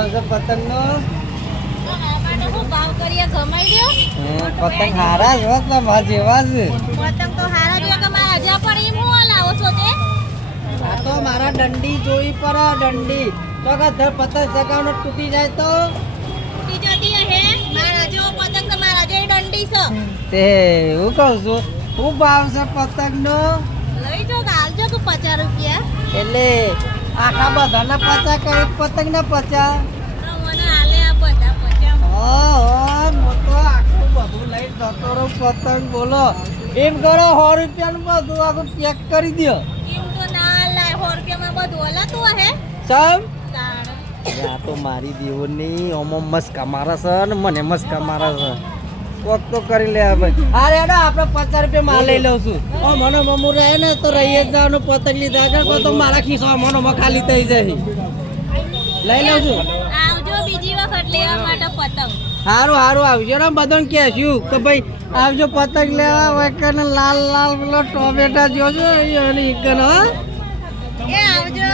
ભાવ છે પતંગનો? પતંગ હારા જ હોત ને મારા જેવા જ. પતંગ તો હારા જોઈએ કે મારા હજા પણ એમ હું લાવો છો તે? આ તો મારા દંડી જોઈ પર દંડી તો કે ધર પતંગ ચગાવનો તૂટી જાય તો તૂટી જતી હે મારા જો પતંગ તો મારા જો દંડી છે. તે હું કહું છું શું ભાવ છે પતંગનો? લઈ જો ગાલજો કે 50 રૂપિયા. એટલે આખા બધાના 50 કરી પતંગના 50. તો મને આલે આ બધા 50. ઓહો મોટો આખું બધું લઈ જતો રહું પતંગ બોલો. એમ કરો 100 રૂપિયાનું બધું આખું પેક કરી દો. એમ તો ના લાય 100 રૂપિયામાં બધું હલાતું હે. સમ તાણ આ તો મારી દેવની ઓમો મસ્ત કમારા છે ને મને મસ્ત કમારા છે. કોક તો કરી લે ભાઈ. અરે એડો આપણે 50 રૂપિયા માં લઈ લઉં છું. ઓ મને મમુ રહે ને તો રહીએ જ જવાનું પતંગ લીધા આગળ તો મારા ખિસ્સામાં મનો ખાલી થઈ જાય. લઈ લઉં છું. આવજો બીજી વખત લેવા માટે પતંગ. હારું હારું આવજો ને બધાને કહેશું કે ભાઈ આવજો પતંગ લેવા હોય કે લાલ લાલ પેલો ટોમેટા જોજો એ આવજો. એ આવજો.